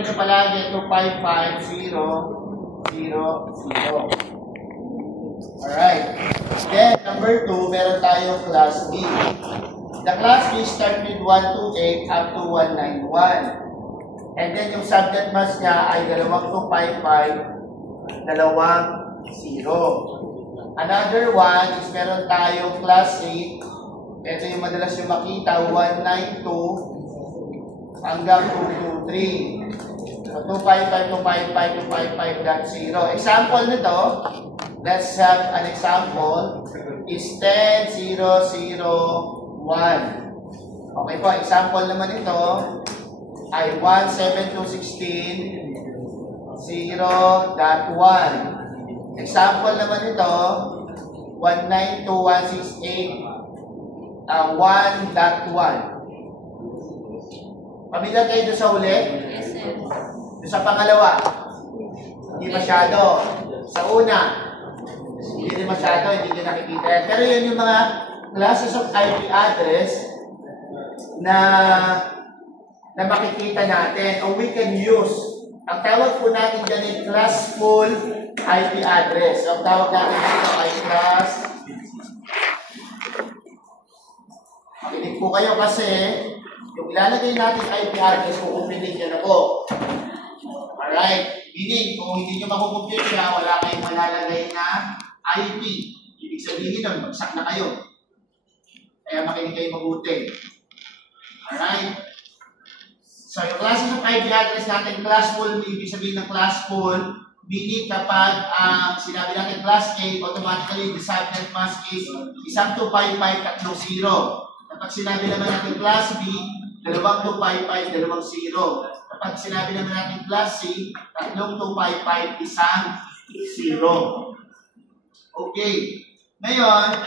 makikita nyo palagi 255,0,0,0. Alright. Then, number 2, meron tayong class B. The class B start with 128 up to 191. And then, yung subnet mask niya ay 255, 0. Another one is meron tayong class A. Ito yung madalas yung makita, 192 hanggang 223. So, 255, 255, 255.0. Example nito, let's have an example, is 10,0,0,1. Okay po, example naman ito ay 172.16.0.1. Example naman ito, 192.168.1.1. Pamilyar kayo doon sa uli? Yes, sir. Doon sa pangalawa? Hindi masyado. Sa una, hindi rin masyado, hindi nyo nakikita. Pero yun yung mga classes of IP address na makikita natin o we can use. Ang tawag po natin dyan ay classful IP address. So, ang tawag natin dito ay class. Makinig po kayo kasi yung ilalagay natin IP address, kukumpilin nyo na po. Alright. Meaning, kung hindi nyo makukumpil siya, wala kayong malalagay na IP. Ibig sabihin nun, bagsak na kayo. Kaya makinig kayo mabuti. Alright. So, yung classes of IP address natin, classful, ibig sabihin ng classful, meaning kapag sinabi natin class A, automatically the subnet mask is 1,255,30. Kapag sinabi naman natin class B, 2,255,20. Kapag sinabi naman natin class C, 3,255,10. Okay. Ngayon,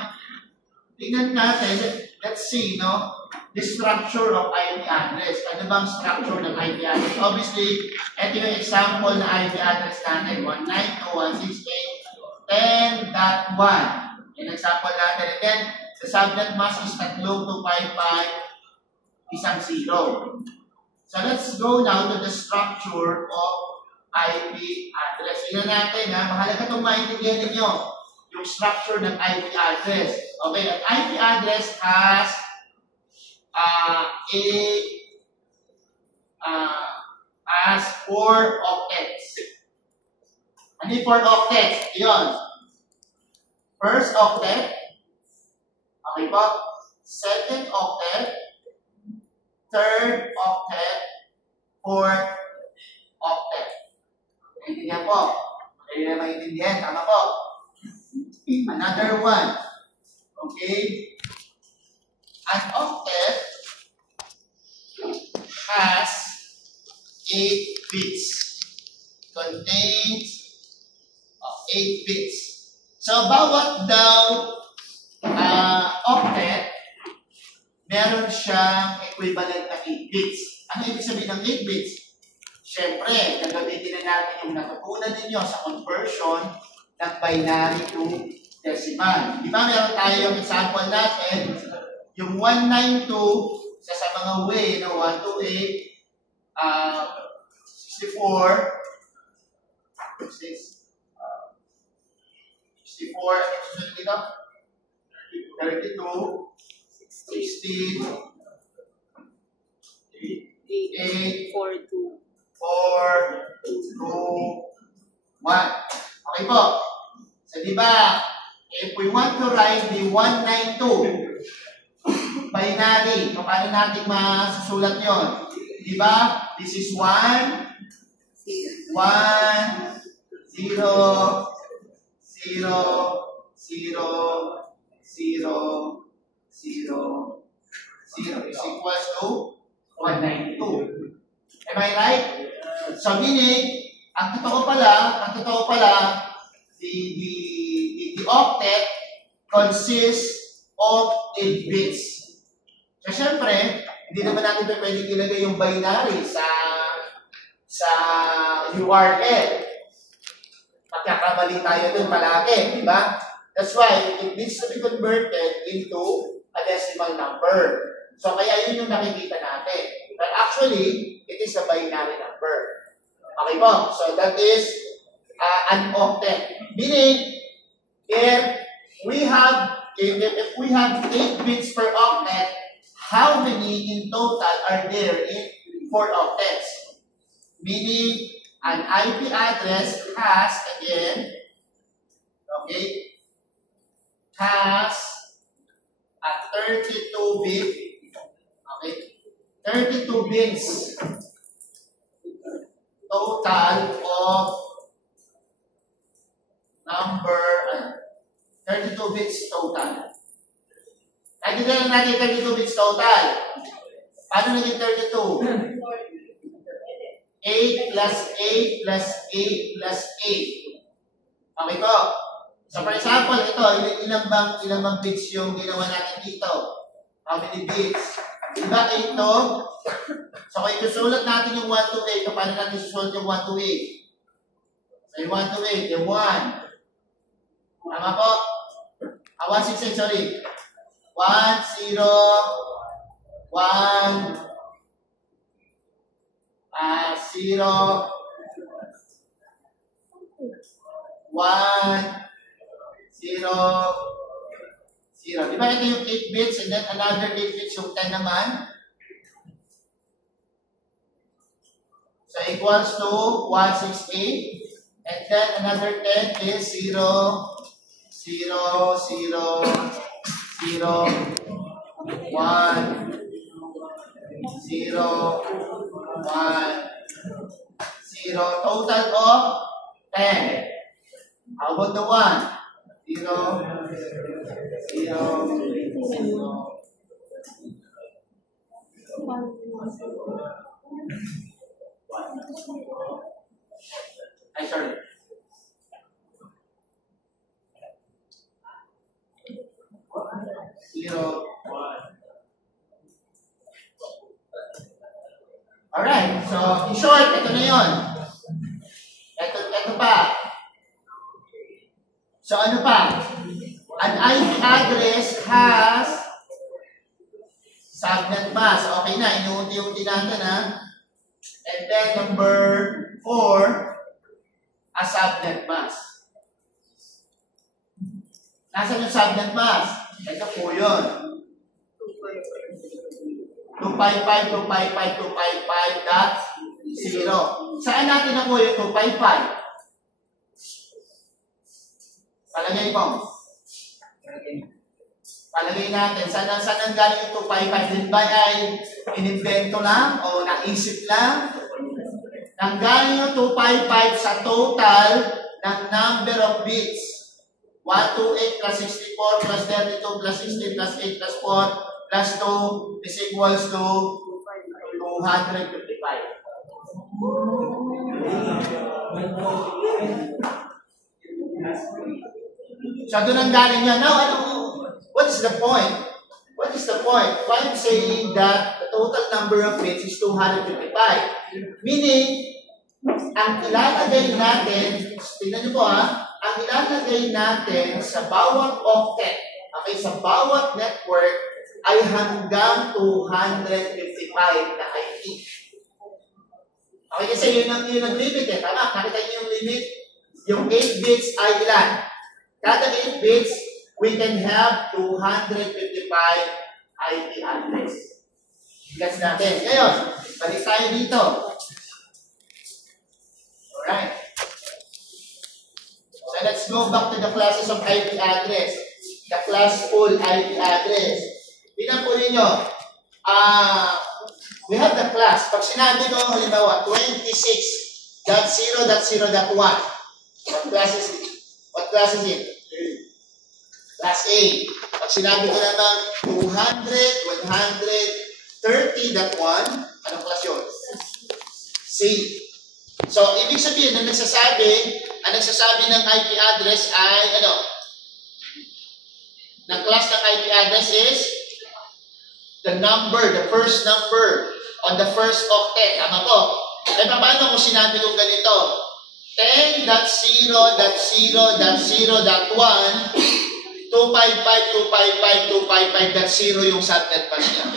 tingnan natin, let's see, no? The structure of IP address. Ano bang structure ng IP address? Obviously, ito yung example na IP address natin. 192.168.10.1. Yung example natin. And then, the subnet mask is 3,255,10. So, let's go now to the structure of IP address. Tingnan natin, ha? Mahalaga itong maintindihan ninyo yung structure ng IP address. Okay, an IP address has as 4 octets. Ano yung 4 octets? Yun. First octet. Okay po. Second octet. Third octet. Fourth octet. Maintindihan po. Hindi na maintindihan. Tama po. Another one. Okay. An octet has 8 bits. Contains 8 bits. So, bawat daw octet, meron siyang equivalent na 8 bits. Ano ibig sabihin ng 8 bits? Siyempre, gagamitin na natin yung natutunan ninyo sa conversion ng binary to decimal. Di ba meron tayong example natin, yung 192 sa mga way, no, 128, 64, 32, 16, 8, 4, 2, 1. Okay po. So, di ba, if we want to write the 192 binary, paano natin masusulat yun? Di ba? This is 1, 1, 0, 0, 0, 0, 0, 0 is equals to 192. Am I right? So, meaning, ang totoo pala, the octet consists of 8 bits. So, syempre, hindi naman natin pwedeng ilagay yung binary sa URL. Pagkakamali tayo dun palagi, di ba? That's why it needs to be converted into a decimal number. So, kaya yun yung nakikita natin. But actually, it is a binary number. Okay po? So that is an octet. Meaning, if we have 8 bits per octet, how many in total are there in 4 octets? Meaning, an IP address has, again, okay, has a 32-bit, okay, 32 bits total of number, 32 bits total. Nagiging natin 32 bits total. Paano naging 32? 8 plus 8 plus 8 plus 8. Okay po? So for example, ito, ilang bang bits yung ginawa natin dito? How many bits? Diba 8 to? So kung isusulat natin yung 1 to 8, paano natin isusulat yung 1 to 8? So yung 1 to 8, yung 1. Tama po? 168, sorry. 1, 0, 1, 0, 1, 0, 0. Di ba ito yung 8 bits and then another 8 bits yung 10 naman? So equals to 168 and then another 10 is 0, 0, 0, 0, 1, 0, 1, 0. Total of 10. How about the 1? 0, 0, 0. Ay, sorry. Zero, one. Alright, so in short, ito na yun. Ito pa. So ano pa? An IP address has subnet mask. Okay na, inuunti-unti natin ha. And then number 4, a subnet mask. Nasaan yung subnet mask? Ito po yun. 255.255.255.0. Saan natin na po yung 255? Palagay po. Palagay natin. Saan ang galing yung 255? Din ba ay inimbento lang o naisip lang? Nanggaling yung 255 sa total ng number of bits. 128 plus 64 plus 32 plus 16 plus 8 plus 4 plus 2 is equals to 255. So doon ang galing yan. Now, what is the point? What is the point? Why I'm saying that the total number of bits is 255? Meaning, ang ilalagay natin, tingnan nyo po ha, ang ilalagay natin sa bawat octet, okay, sa bawat network, ay hanggang 255 na IP. Okay, kasi yun ang limit eh. Tama, nakita niyo yung limit? Yung 8 bits ay ilan? Kada 8 bits, we can have 255 IP address. Gets natin. Ngayon, balik tayo dito. Alright. So let's go back to the classes of IP address. The class full IP address. Tingnan po ninyo. We have the class. Pag sinabi ko, halimbawa, 26.0.0.1. What class is it? What class is it? Class A. Pag sinabi ko naman 200.130.1, anong class yun? C. So, ibig sabihin, ang nagsasabi ng IP address ay, ano? Ng class ng IP address is the number, the first number on the first octet. Tama po. Eh, paano kung sinabi kong ganito? 10.0.0.0.1 255.255.255.0 yung subnet mask niya.